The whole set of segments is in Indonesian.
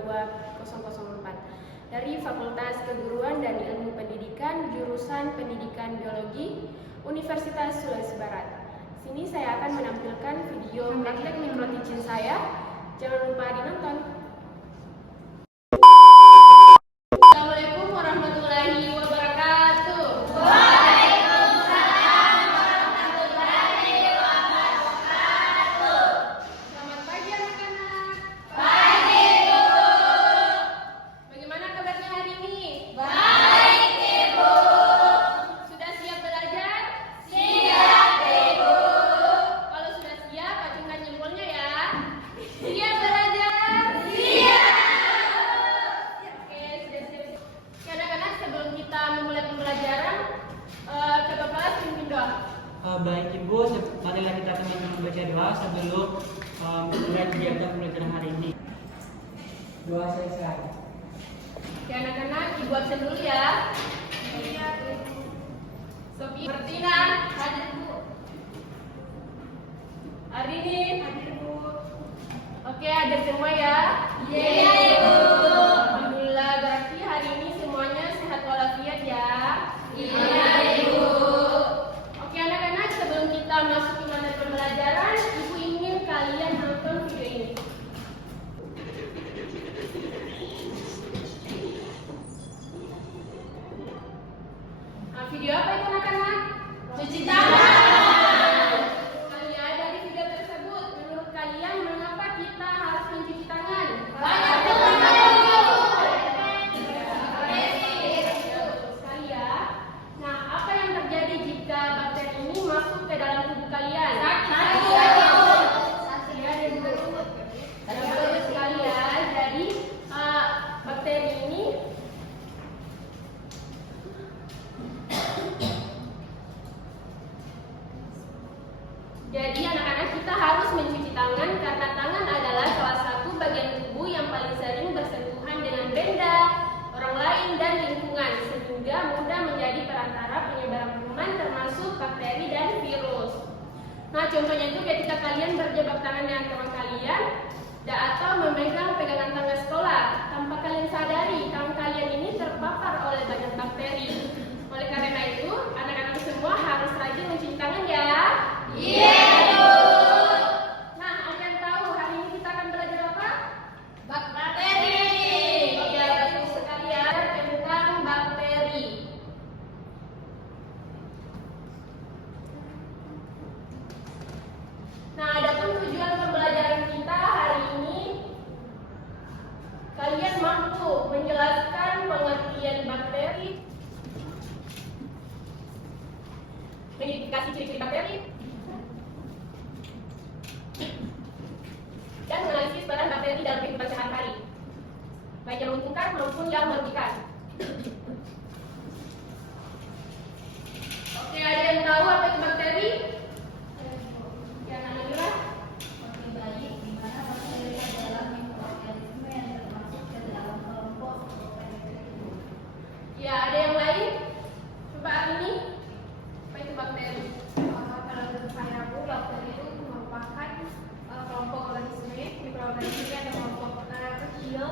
2004 dari Fakultas Keguruan dan Ilmu Pendidikan, jurusan Pendidikan Biologi, Universitas Sulawesi Barat. Sini saya akan menampilkan video praktek mikroteaching saya. Jangan lupa dinonton. Assalamualaikum warahmatullahi wabarakatuh. Waalaikumsalam warahmatullahi wabarakatuh. Selamat pagi anak-anak. Pagi, Bu. Bagaimana kabarnya hari ini? Baik, Ibu. Sudah siap belajar? Siap, Ibu. Kalau sudah siap, acungkan jempolnya ya. Siap belajar? Siap. Oke, sudah siap. Oke, anak-anak, sebelum kita memulai pembelajaran, coba kelas pimpin doa. Baik Ibu, marilah kita teman-teman baca doa sebelum mulai kegiatan pembelajaran hari ini. Doa selesai. Oke anak-anak, Ibu absen dulu ya. Iya, Ibu. Sofi Martina, hadir Bu. Arini, hadir Bu. Oke, hadir semua ya. Iya, Ibu. Alhamdulillah, berarti hari ini semuanya sehat walafiat ya. Iya, Ibu. Oke anak-anak, sebelum kita masuk ke materi pembelajaran, Ibu ingin kalian nonton video ini. Nah, video apa itu anak-anak? Cuci tangan. Kalian dari video tersebut, menurut kalian mengapa kita harus mencuci tangan? Banyak sekali ya. Nah, apa yang terjadi jika bakteri ini masuk ke dalam tubuh kalian? Betul sekali ya. Jadi bakteri ini anak-anak kita harus mencuci tangan karena tangan adalah salah satu bagian tubuh yang paling sering bersentuhan dengan benda, orang lain dan lingkungan sehingga mudah menjadi perantara penyebaran kuman termasuk bakteri dan virus. Nah, contohnya itu ketika kalian berjabat tangan dengan teman kalian atau memegang pegangan tangan sekolah, tanpa kalian sadari tangan kalian ini terpapar oleh banyak bakteri. Oleh karena itu, anak-anak semua harus rajin mencuci tangan ya. Iya, Bu. Nah, akan tahu hari ini kita akan belajar apa? Bakteri. Oke, bagus sekali ya tentang bakteri. Nah, adapun tujuan pembelajaran kita hari ini, kalian mampu menjelaskan pengertian bakteri, mengidentifikasi ciri-ciri bakteri, dan menganalisis peran bakteri dalam kehidupan sehari-hari, baik yang menguntungkan maupun yang merugikan. Oke, ada yang tahu apa itu bakteri? Ya, Nana. Baik, di mana bakteri adalah mikroorganisme yang termasuk ke dalam kelompok prokaryotik. Ya, ada yang lain? Coba ini. Apa itu bakteri? Kalau menurut saya, Bu, bakteri itu merupakan kelompok organisme, mikroorganisme atau kelompok kecil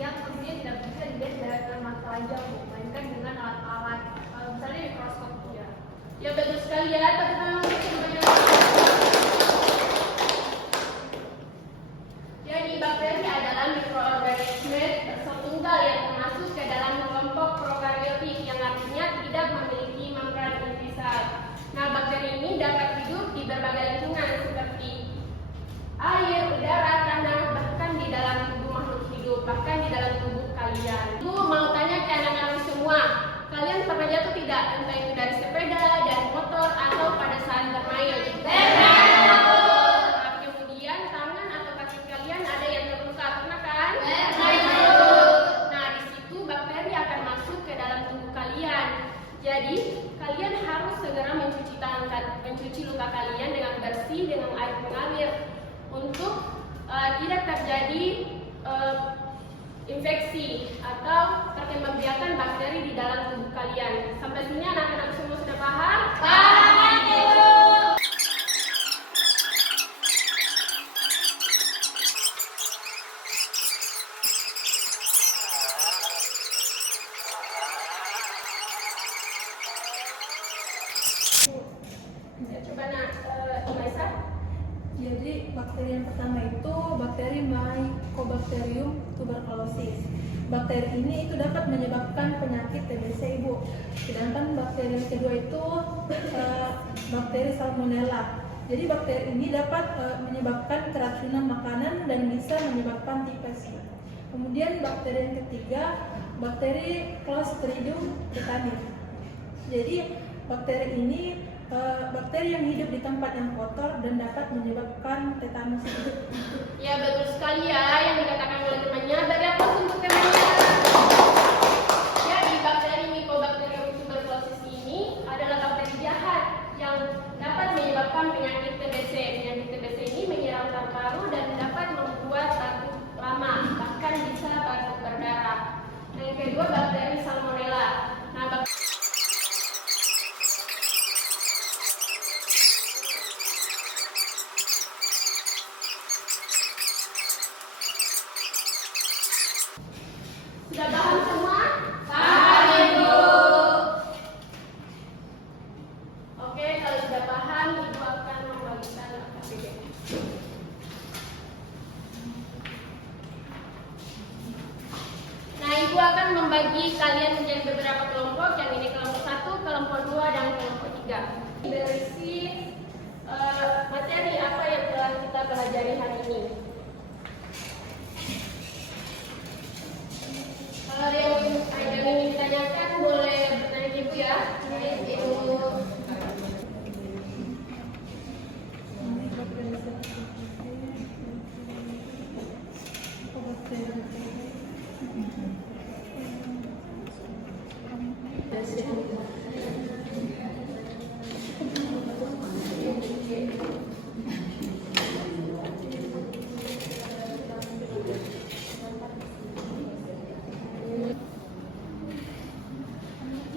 yang kemudian tidak bisa dilihat dengan mata saja, Bu, melainkan dengan alat-alat, misalnya mikroskop. Ya, betul sekali ya, teman-teman. Jadi bakteri adalah mikroorganisme tertunggal yang termasuk ke dalam kelompok prokaryotik yang artinya tidak memiliki membran inti sel. Nah, bakteri ini dapat hidup di berbagai lingkungan seperti air, udara, tanah, bahkan di dalam tubuh makhluk hidup, bahkan di dalam tubuh kalian. Ibu mau tanya ke anak-anak semua, kalian pernah jatuh tidak? Entah itu dari sepeda, dari motor, atau pada saat bermain? Kemudian tangan atau kaki kalian ada yang terluka, pernah kan? Nah, di situ bakteri akan masuk ke dalam tubuh kalian. Jadi, kalian harus segera mencuci luka kalian dengan bersih dengan air mengalir untuk tidak terjadi infeksi atau perkembangbiakan bakteri di dalam tubuh kalian. Sampai sini anak-anak semua sudah paham? Paham, Ibu. Bacterium tuberculosis. Bakteri ini itu dapat menyebabkan penyakit TBC, Ibu. Sedangkan bakteri yang kedua itu bakteri Salmonella. Jadi bakteri ini dapat menyebabkan keracunan makanan dan bisa menyebabkan tipes. Kemudian bakteri yang ketiga, bakteri Clostridium tetani. Jadi bakteri ini bakteri yang hidup di tempat yang kotor dan dapat menyebabkan tetanus. Ya, betul sekali ya yang dikatakan oleh temannya. Dari apa untuk temannya? Jadi bakteri Mycobacterium tuberculosis ini adalah bakteri jahat yang dapat menyebabkan penyakit TBC. Penyakit TBC ini menyerang paru-paru dan dapat membuat batuk lama, bahkan bisa batuk berdarah. Yang kedua, bakteri Salmonella. Nah, sudah paham semua? Paham, Ibu. Oke, kalau sudah paham, Ibu akan membagikan KPD. Nah, Ibu akan membagi kalian menjadi beberapa kelompok. Yang ini kelompok 1, kelompok 2, dan kelompok 3. Berisi materi apa yang telah kita pelajari hari ini. Kalau ada yang ingin ditanyakan, boleh bertanya ke Ibu ya. Ibu.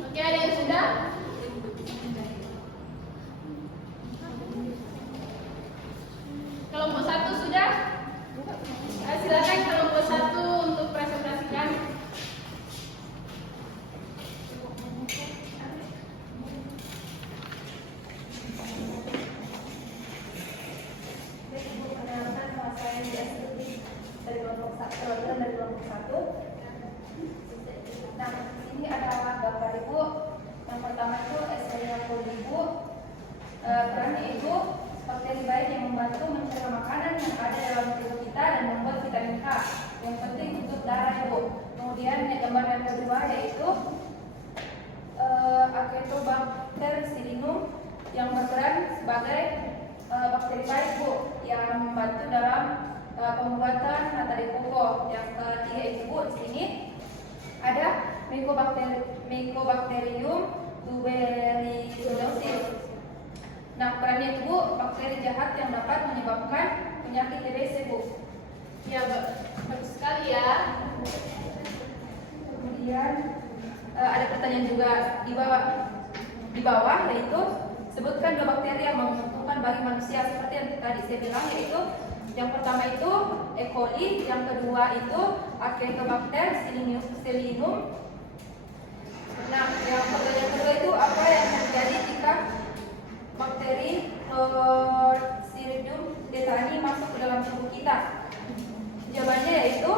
Oke, ada yang sudah? Kelompok 1 sudah? Silakan kelompok 1 untuk presentasikan. Perkenalkan, nama saya Diastuti dari kelompok 1. Nah, ini adalah gambar Ibu. Yang pertama itu Escherichia coli Ibu. Perannya itu bakteri baik yang membantu mencerna makanan yang ada dalam tubuh kita dan membuat vitamin K yang penting untuk darah Ibu. Kemudian gambar yang kedua yaitu Acetobacter pseudomonas yang berperan sebagai bakteri baik Bu yang membantu dalam pembuatan matahari pokok. Yang ketiga itu Bu, di sini ada Mycobacterium tuberculosis. Nah, perannya itu Bu, bakteri jahat yang dapat menyebabkan penyakit TBC Bu. Ya, bagus sekali ya. Kemudian ada pertanyaan juga di bawah yaitu sebutkan 2 bakteri yang menguntungkan bagi manusia seperti yang tadi saya bilang, yaitu yang pertama itu E. coli, yang kedua itu Acetobacter pseudomonas. Nah, yang pertanyaan kedua itu apa yang terjadi jika bakteri Clostridium tetani masuk ke dalam tubuh kita? Jawabannya yaitu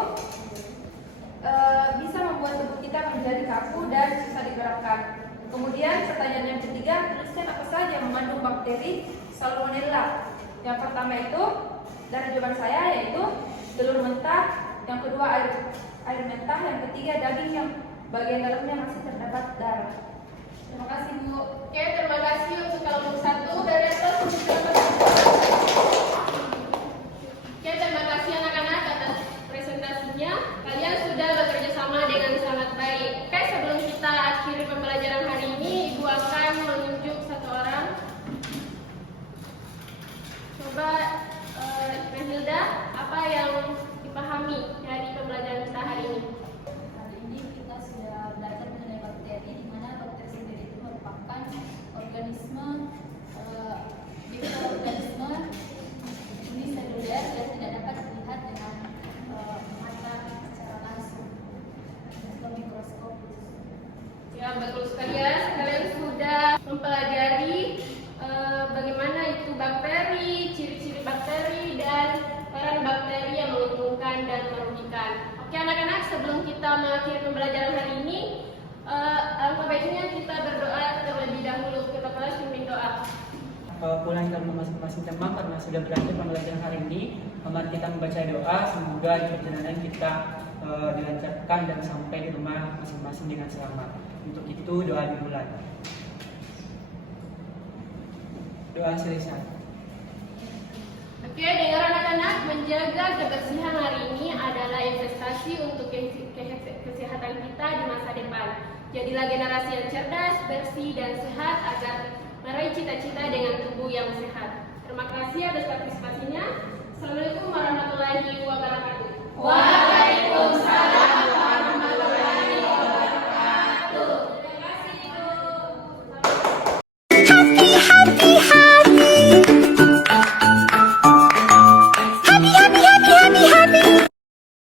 bisa membuat tubuh kita menjadi kaku dan susah digerakkan. Kemudian pertanyaan yang ketiga, tuliskan apa saja yang mengandung bakteri Salmonella. Yang pertama itu dari jawaban saya yaitu telur mentah, yang kedua air mentah, yang ketiga daging yang bagian dalamnya masih terdapat darah. Terima kasih Bu. Oke, terima kasih untuk kelompok 1 dari atas untuk kelompok 2. Oke, terima kasih anak-anak atas presentasinya. Kalian sudah bekerja sama dengan sangat baik. Oke, sebelum kita akhiri pembelajaran hari ini, Ibu akan menunjuk satu orang. Coba Hilda, apa yang dipahami dari pembelajaran kita hari ini? Hari ini kita sudah belajar mengenai bakteri, di mana bakteri sendiri itu merupakan organisme mikro sebelum kita mengakhiri pembelajaran hari ini, alangkah baiknya kita berdoa terlebih dahulu. Kita kelas pimpin doa. Pulang ke rumah masing-masing teman karena sudah berakhir pembelajaran hari ini. Mari kita membaca doa, semoga di perjalanan kita dilancarkan dan sampai di rumah masing-masing dengan selamat. Untuk itu doa dimulai. Doa selesai. Oke, dengar anak-anak, menjaga kebersihan hari ini adalah investasi untuk kesehatan kita di masa depan. Jadilah generasi yang cerdas, bersih, dan sehat agar meraih cita-cita dengan tubuh yang sehat. Terima kasih atas partisipasinya. Assalamualaikum warahmatullahi wabarakatuh.